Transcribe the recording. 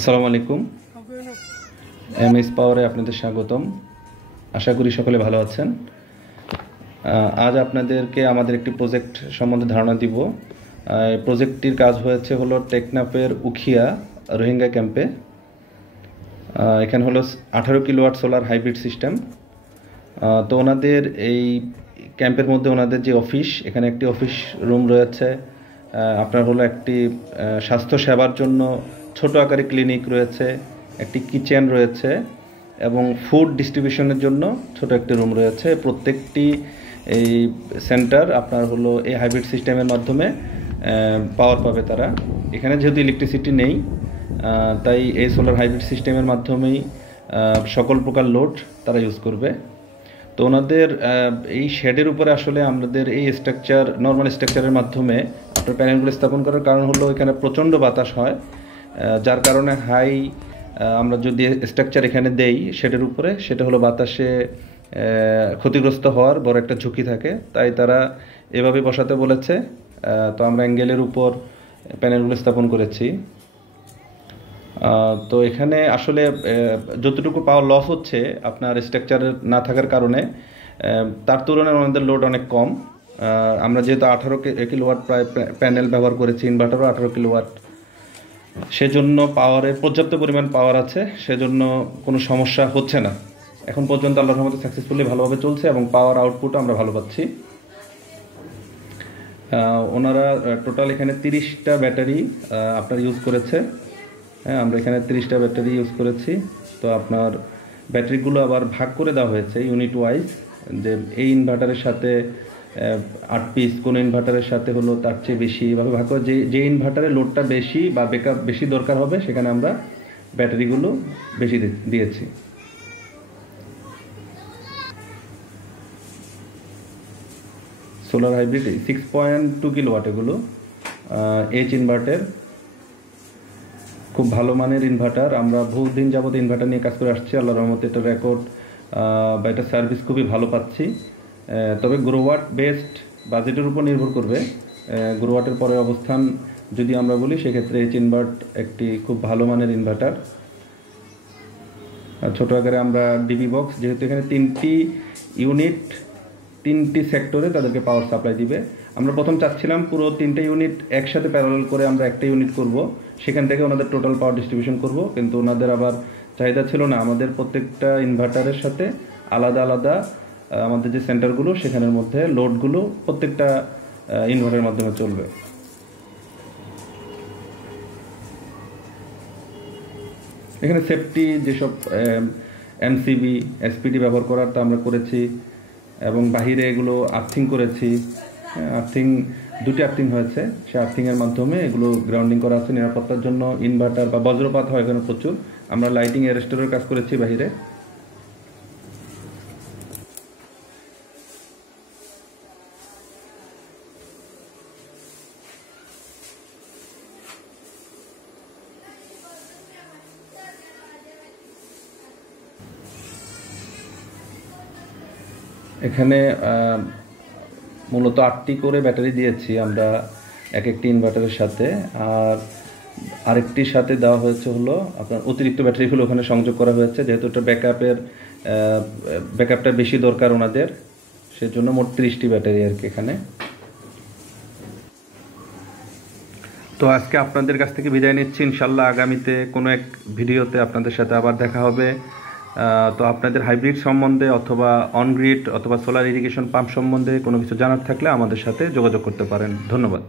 আসসালামু আলাইকুম। এমএস পাওয়ারে আপনাদের স্বাগতম। আশা করি সকলে ভালো আছেন। আজ আপনাদেরকে আমাদের একটি প্রজেক্ট সম্বন্ধে ধারণা দিব। প্রজেক্টটির কাজ হয়েছে হলো টেকনাফের উখিয়া রোহিঙ্গা ক্যাম্পে। এখানে হলো 18 কিলোওয়াট সোলার হাইব্রিড সিস্টেম। তো ওনাদের এই ক্যাম্পের মধ্যে ওনাদের যে অফিস, এখানে একটি অফিস রুম রয়েছে, আপনার হলো একটি স্বাস্থ্য সেবার জন্য ছোট আকারে ক্লিনিক রয়েছে, একটি কিচেন রয়েছে এবং ফুড ডিস্ট্রিবিউশনের জন্য ছোট একটি রুম রয়েছে। প্রত্যেকটি এই সেন্টার আপনার হলো এই হাইব্রিড সিস্টেমের মাধ্যমে পাওয়ার পাবে তারা। এখানে যেহেতু ইলেকট্রিসিটি নেই, তাই এই সোলার হাইব্রিড সিস্টেমের মাধ্যমেই সকল প্রকার লোড তারা ইউজ করবে। তো ওনাদের এই শেডের উপরে আসলে আমাদের এই স্ট্রাকচার, নর্মাল স্ট্রাকচারের মাধ্যমে আপনার প্যানেলগুলো স্থাপন করার কারণ হলো এখানে প্রচণ্ড বাতাস হয়, যার কারণে আমরা যদি স্ট্রাকচার এখানে দেই শেডের উপরে, সেটা হলো বাতাসে ক্ষতিগ্রস্ত হওয়ার বড় একটা ঝুঁকি থাকে, তাই তারা এভাবে বসাতে বলেছে। তো আমরা অ্যাঙ্গেলের উপর প্যানেলগুলো স্থাপন করেছি। তো এখানে আসলে যতটুকু পাওয়ার লস হচ্ছে আপনার স্ট্রাকচার না থাকার কারণে, তার তুলনায় আমাদের লোড অনেক কম। আমরা যেহেতু 18 কিলোওয়াট প্রায় প্যানেল ব্যবহার করেছি, ইনভার্টারও 18 কিলোওয়াট, সেজন্য পাওয়ারের পর্যাপ্ত পরিমাণ পাওয়ার আছে, সেজন্য কোনো সমস্যা হচ্ছে না। এখন পর্যন্ত আল্লাহর রহমতে সাকসেসফুলি ভালোভাবে চলছে এবং পাওয়ার আউটপুট আমরা ভালো পাচ্ছি। ওনারা টোটাল এখানে 30টা ব্যাটারি আপনার ইউজ করেছে। হ্যাঁ, আমরা এখানে 30টা ব্যাটারি ইউজ করেছি। তো আপনার ব্যাটারিগুলো আবার ভাগ করে দেওয়া হয়েছে ইউনিট ওয়াইজ, যে এই ইনভার্টারের সাথে 8 পিস, কোন ইনভার্টারের সাথে হলো তার চেয়ে বেশি, এভাবে ভাগ করে যে ইনভার্টারের লোডটা বেশি বা ব্যাকআপ বেশি দরকার হবে সেখানে আমরা ব্যাটারিগুলো বেশি দিয়েছি। সোলার হাইব্রিড 6.2 কিলোওয়াট, এগুলো এইচ ইনভার্টার, খুব ভালো মানের ইনভার্টার। আমরা বহুদিন যাবত ইনভার্টার নিয়ে কাজ করে আসছি, আল্লাহর রহমতে এটা রেকর্ড বা এটা সার্ভিস খুবই ভালো পাচ্ছি। তবে গ্রোওয়াট বেসড বাজেটের উপর নির্ভর করবে। গ্রোওয়াটের পরের অবস্থান যদি আমরা বলি, সেক্ষেত্রে এইচ ইনভার্ট একটি খুব ভালো মানের ইনভার্টার। ছোটো আকারে আমরা ডিবি বক্স, যেহেতু এখানে 3টি ইউনিট 3টি সেক্টরে তাদেরকে পাওয়ার সাপ্লাই দিবে। আমরা প্রথম চাচ্ছিলাম পুরো 3টে ইউনিট একসাথে প্যারালাল করে আমরা একটা ইউনিট করব, সেখান থেকে ওনাদের টোটাল পাওয়ার ডিস্ট্রিবিউশন করব, কিন্তু ওনাদের আবার চাহিদা ছিল না আমাদের প্রত্যেকটা ইনভার্টারের সাথে আলাদা আলাদা আমাদের যে সেন্টারগুলো, সেখানের মধ্যে লোডগুলো প্রত্যেকটা ইনভার্টারের মাধ্যমে চলবে। এখানে সেফটি যেসব এমসিবি এসপিডি ব্যবহার করার তা আমরা করেছি, এবং বাহিরে এগুলো আর্থিং করেছি। আর্থিং 2টি আর্থিং হয়েছে, সে আর্থিংয়ের মাধ্যমে এগুলো গ্রাউন্ডিং করা আছে নিরাপত্তার জন্য। ইনভার্টার বা বজ্রপাত হয় এখানে প্রচুর, আমরা লাইটিং অ্যারেস্টারের কাজ করেছি বাহিরে। এখানে মূলত 8টি করে ব্যাটারি দিয়েছি আমরা এক একটি ইনভার্টারের সাথে, আর আরেকটির সাথে দেওয়া হয়েছে হলো আপনার অতিরিক্ত ব্যাটারিগুলো ওখানে সংযোগ করা হয়েছে, যেহেতু এটা ব্যাকআপটা বেশি দরকার ওনাদের, সেজন্য মোট 30টি ব্যাটারি আর কি এখানে। তো আজকে আপনাদের কাছ থেকে বিদায় নিচ্ছি। ইনশাল্লাহ আগামীতে কোনো এক ভিডিওতে আপনাদের সাথে আবার দেখা হবে। তো আপনাদের হাইব্রিড সম্বন্ধে অথবা অনগ্রিড অথবা সোলার ইরিগেশন পাম্প সম্বন্ধে কোনো কিছু জানার থাকলে আমাদের সাথে যোগাযোগ করতে পারেন। ধন্যবাদ।